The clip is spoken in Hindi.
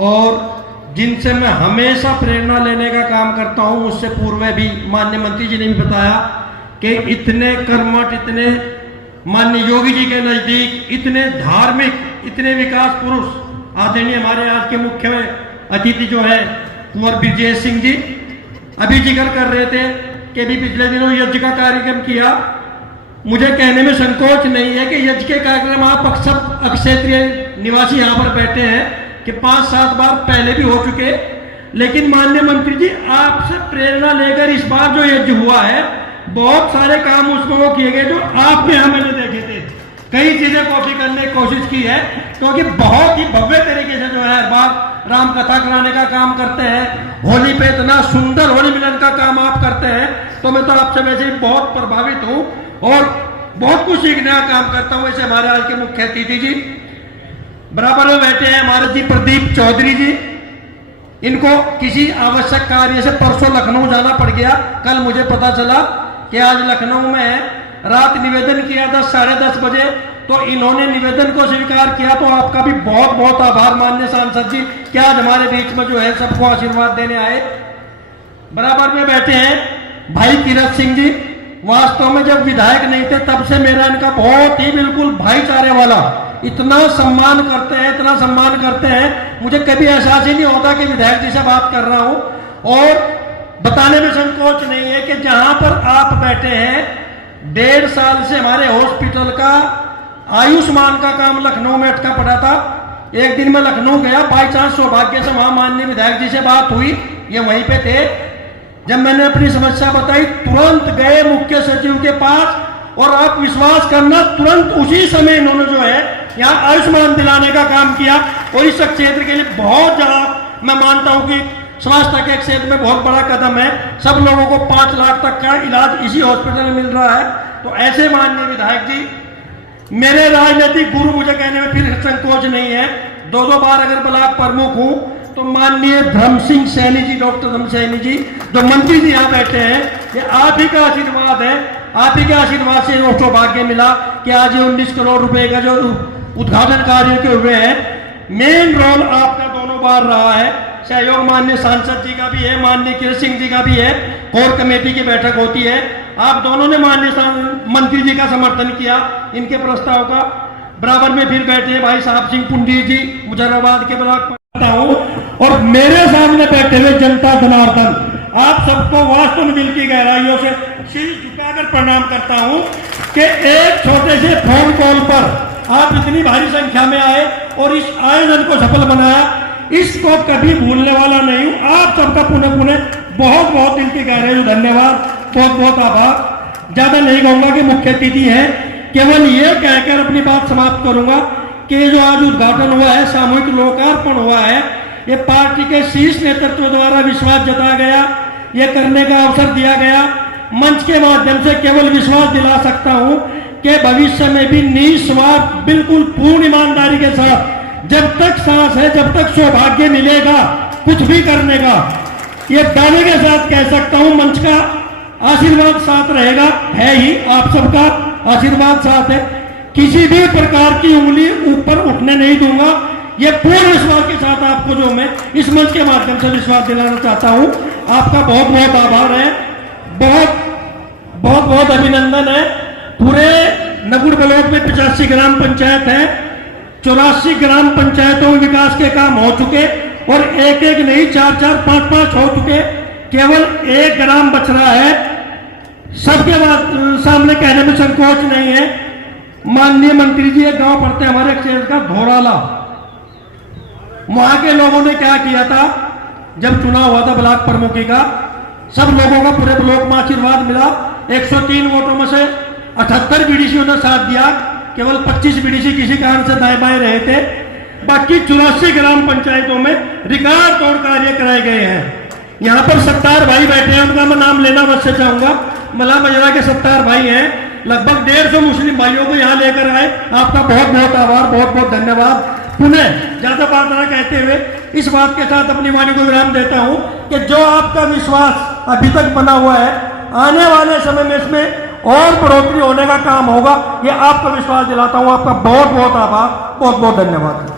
और जिनसे मैं हमेशा प्रेरणा लेने का काम करता हूं, उससे पूर्व भी माननीय मंत्री जी ने भी बताया कि इतने कर्मठ, इतने माननीय योगी जी के नजदीक इतने धार्मिक, इतने विकास पुरुष आदरणीय हमारे आज के मुख्य अतिथि जो है कुंवर ब्रजेश सिंह जी अभी जिक्र कर रहे थे कि भी पिछले दिनों यज्ञ का कार्यक्रम किया। मुझे कहने में संकोच नहीं है कि यज्ञ के कार्यक्रम आप सब क्षेत्रीय निवासी यहाँ पर बैठे हैं कि 5-7 बार पहले भी हो चुके, लेकिन माननीय मंत्री जी आपसे प्रेरणा लेकर इस बार जो यज्ञ हुआ है बहुत सारे काम उसमें वो किए गए जो आपने मैंने देखे थे। कई चीजें कॉपी करने की कोशिश की है, क्योंकि बहुत ही भव्य तरीके से जो है हर बार राम कथा कराने का काम करते हैं, होली पे इतना सुंदर होली मिलन का काम आप करते हैं, तो मैं तो आपसे वैसे ही बहुत प्रभावित हूँ और बहुत कुछ सीखने का काम करता हूँ। ऐसे हमारे आज के मुख्य अतिथि जी बराबर में बैठे हैं हमारे जी प्रदीप चौधरी जी, इनको किसी आवश्यक कार्य से परसों लखनऊ जाना पड़ गया। कल मुझे पता चला कि आज लखनऊ में रात निवेदन किया 10-10:30 बजे, तो इन्होंने निवेदन को स्वीकार किया। तो आपका भी बहुत बहुत आभार माननीय सांसद जी, क्या आज हमारे बीच में जो है सबको आशीर्वाद देने आए। बराबर में बैठे हैं भाई तीरथ सिंह जी, वास्तव में जब विधायक नहीं थे तब से मेरा इनका बहुत ही बिल्कुल भाईचारे वाला, इतना सम्मान करते हैं, इतना सम्मान करते हैं, मुझे कभी एहसास ही नहीं होता कि विधायक जी से बात कर रहा हूं। और बताने में संकोच नहीं है कि जहां पर आप बैठे हैं 1.5 साल से हमारे हॉस्पिटल का आयुष्मान का काम लखनऊ में अटका पड़ा था। एक दिन मैं लखनऊ गया, बाई चांस सौभाग्य से वहां माननीय विधायक जी से बात हुई, ये वहीं पे थे। जब मैंने अपनी समस्या बताई तुरंत गए मुख्य सचिव के पास और आप विश्वास करना तुरंत उसी समय इन्होंने जो है यहाँ आयुष्मान दिलाने का काम किया। और इस क्षेत्र के लिए बहुत ज्यादा मैं मानता हूं कि स्वास्थ्य के क्षेत्र में बहुत बड़ा कदम है। सब लोगों को 5 लाख तक का इलाज इसी हॉस्पिटल में मिल रहा है। तो ऐसे माननीय विधायक जी मेरे राजनीतिक गुरु, मुझे कहने में फिर संकोच नहीं है, 2 बार अगर ब्लॉक प्रमुख हूं तो माननीय धर्म सिंह सैनी जी, डॉक्टर धर्म सैनी जी जो मंत्री जी यहाँ बैठे हैं, ये आप ही का आशीर्वाद है। आप ही के आशीर्वाद से वो सौभाग्य मिला कि आज ये 19 करोड़ रुपए का जो उद्घाटन कार्य के हुए हैं, मेन रोल आपका दोनों बार रहा है। सहयोग माननीय सांसद जी का भी है, माननीय कृष्ण सिंह जी का भी है। कोर कमेटी की बैठक होती है, आप दोनों ने माननीय मंत्री जी का समर्थन किया इनके प्रस्ताव का। बराबर में फिर बैठे हैं भाई साहब सिंह पुंडी जी, मुजफ्फराबाद के ब्लॉक हूं, और मेरे सामने बैठे हुए जनता जनार्दन, आप सबको वास्तव में दिल की गहराइयों से शीश झुकाकर प्रणाम करता हूं कि एक छोटे से फोन कॉल पर आप इतनी भारी संख्या में आए और इस आयोजन को सफल बनाया। इसको कभी भूलने वाला नहीं हूं। आप सबका पुनः बहुत बहुत दिल की गहराई से धन्यवाद, बहुत बहुत आभार। ज्यादा नहीं कहूंगा कि मुख्य अतिथि है, केवल ये कहकर अपनी बात समाप्त करूंगा कि जो आज उद्घाटन हुआ है, सामूहिक लोकार्पण हुआ है, ये पार्टी के शीर्ष नेतृत्व द्वारा विश्वास जताया गया, ये करने का अवसर दिया गया। मंच के माध्यम से केवल विश्वास दिला सकता हूं कि भविष्य में भी निस्वार्थ, बिल्कुल पूर्ण ईमानदारी के साथ, जब तक सांस है, जब तक सौभाग्य मिलेगा कुछ भी करने का, ये दावे के साथ कह सकता हूं। मंच का आशीर्वाद साथ रहेगा, है ही, आप सबका आशीर्वाद साथ है। किसी भी प्रकार की उंगली ऊपर उठने नहीं दूंगा। ये पूर्ण विश्वास के साथ आपको जो मैं इस मंच के माध्यम से विश्वास दिलाना चाहता हूं। आपका बहुत बहुत आभार है, बहुत बहुत अभिनंदन है। पूरे नगुड़ ब्लॉक में 85 ग्राम पंचायत है, 84 ग्राम पंचायतों में विकास के काम हो चुके और एक नहीं 4-4, 5-5 हो चुके, केवल 1 ग्राम बच रहा है। सबके बाद सामने कहने में संकोच नहीं है। माननीय मंत्री जी एक गांव पड़ते हमारे क्षेत्र का धोराला, वहां के लोगों ने क्या किया था, जब चुनाव हुआ था ब्लॉक प्रमुखी का, सब लोगों का पूरे ब्लॉक में आशीर्वाद मिला। 103 वोटों में से 78 बीडीसी ने साथ दिया, केवल 25 बीडीसी किसी कारण से दाएं बाएं रहे थे। बाकी 84 ग्राम पंचायतों में रिकॉर्ड तोड़ कार्य कराए गए हैं। यहाँ पर सत्तार भाई बैठे हैं, उनका मैं नाम लेना अवश्य चाहूंगा। मला मजरा के सत्तार भाई हैं, लगभग 150 मुस्लिम भाइयों को यहाँ लेकर आए। आपका बहुत बहुत आभार, बहुत बहुत धन्यवाद। पुनः ज्यादा बात ना कहते हुए इस बात के साथ अपनी वाणी को विराम देता हूं कि जो आपका विश्वास अभी तक बना हुआ है, आने वाले समय में इसमें और बढ़ोतरी होने का काम होगा, ये आपको विश्वास दिलाता हूं। आपका बहुत बहुत आभार, बहुत बहुत धन्यवाद।